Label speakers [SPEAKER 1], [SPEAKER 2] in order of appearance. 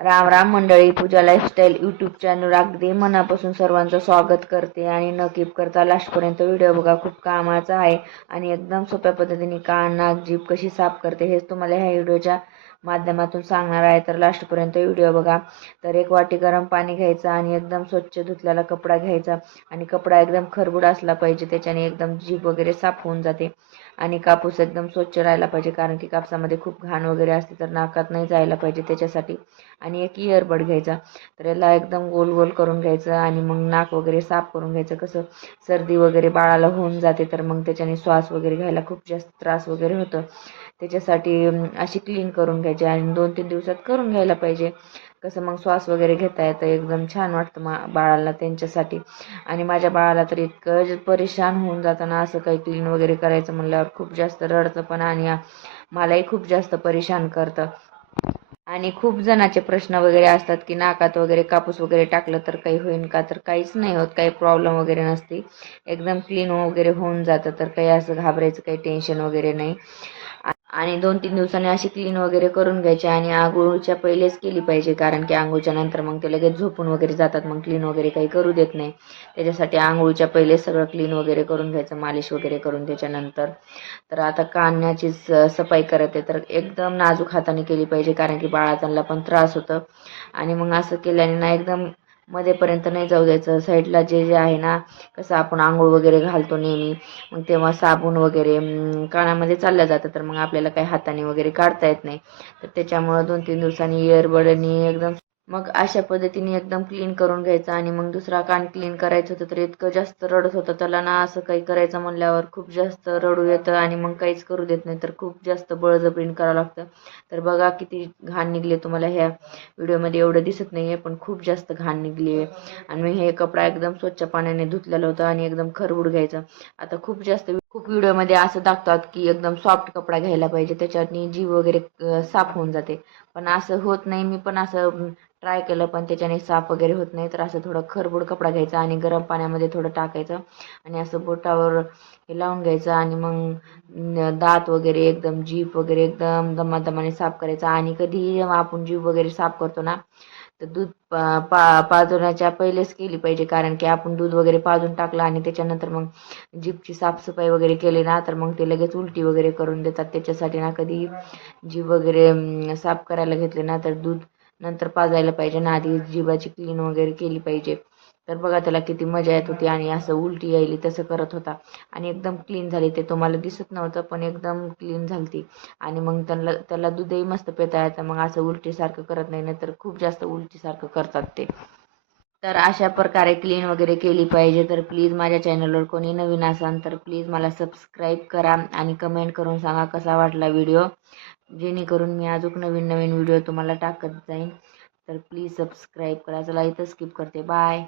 [SPEAKER 1] राम राम मंडळी पूजा lifestyle YouTube channel अगदी मनापासून सर्वांचं स्वागत करते आणि न कीप करता लास्टपर्यंत व्हिडिओ बघा खूप कामाचा आहे आणि एकदम सोप्या पद्धतीने कान नाक जीभ कशी साफ करते हेच तुम्हाला ह्या व्हिडिओच्या माध्यमातून सांगणार आहे. तर लास्टपर्यंत व्हिडिओ बघा. तर एक वाटी गरम पाणी घ्यायचं आणि एकदम स्वच्छ धुतलेला कपडा घ्यायचा. आणि कपडा एकदम खरबूड असला पाहिजे त्याच्याने एकदम जीभ वगैरे साफ होऊन जाते. आणि कापूस एकदम स्वच्छ राहायला पाहिजे कारण की कापसामध्ये खूप घाण वगैरे असते तर नाकात नाही जायला पाहिजे त्याच्यासाठी. आणि एक इयरबड घ्यायचा. तर याला एकदम गोल गोल करून घ्यायचं आणि मग नाक वगैरे साफ करून घ्यायचं. कसं सर्दी वगैरे बाळाला होऊन जाते तर मग त्याच्याने श्वास वगैरे घ्यायला खूप जास्त त्रास वगैरे होतं. त्याच्यासाठी अशी क्लीन करून घ्यायची आणि दोन तीन दिवसात करून घ्यायला पाहिजे. कसं मग श्वास वगैरे घेता येतं एकदम छान वाटतं मा बाळाला त्यांच्यासाठी. आणि माझ्या बाळाला तर इतकं परेशान होऊन जाताना असं काही क्लीन वगैरे करायचं म्हणल्यावर खूप जास्त रडतं पण आणि मलाही खूप जास्त परेशान करतं. आणि खूप जणाचे प्रश्न वगैरे असतात की नाकात वगैरे कापूस वगैरे टाकलं तर काही होईल का? तर काहीच नाही होत काही प्रॉब्लेम वगैरे नसते. एकदम क्लीन वगैरे होऊन जातं तर काही असं घाबरायचं काही टेन्शन वगैरे नाही. आणि दोन तीन दिवसांनी अशी क्लीन वगैरे करून घ्यायची आणि आंघोळच्या पहिलेच केली पाहिजे कारण की आंघोळच्या नंतर मग ते लगेच झोपून वगैरे जातात मग क्लीन वगैरे काही करू देत नाही. त्याच्यासाठी आंघोळच्या पहिलेच सगळं क्लीन वगैरे करून घ्यायचं मालिश वगैरे करून त्याच्यानंतर. तर आता कांद्याची स- सफाई करत आहे तर एकदम नाजूक हाताने केली पाहिजे कारण की बाळाला पण त्रास होतं. आणि मग असं केल्याने ना एकदम मध्येपर्यंत नाही जाऊ द्यायचं. साईडला जे जे आहे ना कसं आपण आंघोळ वगैरे घालतो नेहमी मग तेव्हा साबण वगैरे कानामध्ये चाललं जातं तर मग आपल्याला काही हाताने वगैरे काढता येत नाही. तर त्याच्यामुळं दोन तीन दिवसांनी इयरबडनी एकदम मग अशा पद्धतीने एकदम क्लीन करून घ्यायचं आणि मग दुसरा कान क्लीन करायचं होतं तर इतकं जास्त रडत होतं. त्याला ना असं काही करायचं म्हणल्यावर खूप जास्त रडू येतं आणि मग काहीच करू देत नाही तर खूप जास्त बळजबरीने करावं लागतं. तर बघा किती घाण निघले तुम्हाला ह्या व्हिडिओमध्ये. एवढं दिसत नाही आहे पण खूप जास्त घाण निघली आहे. आणि मी हे कपडा एकदम स्वच्छ पाण्याने धुतलेलं होतं आणि एकदम खरबूड घ्यायचं. आता खूप जास्त खूप व्हिडिओमध्ये असं दाखवतात की एकदम सॉफ्ट कपडा घ्यायला पाहिजे. त्याच्यातनी जीव वगैरे साफ होऊन जाते. पण असं होत नाही. मी पण असं ट्राय केलं पण त्याच्याने साफ वगैरे होत नाही. तर असं थोडं खरबूड कपडा घ्यायचा आणि गरम पाण्यामध्ये थोडं टाकायचं आणि असं बोटावर हे लावून घ्यायचं आणि मग दात वगैरे एकदम जीभ वगैरे एकदम दमादमाने साफ करायचा. आणि कधीही आपण जीभ वगैरे साफ करतो ना तर दूध पा पा पाजवण्याच्या पहिलेच केली पाहिजे. कारण की आपण दूध वगैरे पाजून टाकलं आणि त्याच्यानंतर मग जीभची साफसफाई वगैरे केली ना तर मग ते लगेच उलटी वगैरे करून देतात. त्याच्यासाठी ना कधी जीभ वगैरे साफ करायला घेतले ना तर दूध नंतर पाजायला पाहिजे. ना आधी जिभाची क्लीन वगैरे केली पाहिजे. तर बघा त्याला किती मजा येत होती आणि असं उलटी यायली तसं करत होता. आणि एकदम क्लीन झाली ते. तुम्हाला दिसत नव्हतं पण एकदम क्लीन झाली ती आणि मग त्यांना त्याला दूधही मस्त पेता येतं मग असं उलटीसारखं करत नाही तर खूप जास्त उलटीसारखं करतात ते. तर अशा प्रकारे क्लीन वगैरे केली पाहिजे. तर प्लीज माझ्या चॅनलवर कोणी नवीन असाल तर प्लीज मला सबस्क्राईब करा आणि कमेंट करून सांगा कसा वाटला व्हिडिओ जेणेकरून मी अजून नवीन नवीन व्हिडिओ तुम्हाला टाकत जाईन. तर प्लीज सबस्क्राईब करा. चला इथं स्किप करते. बाय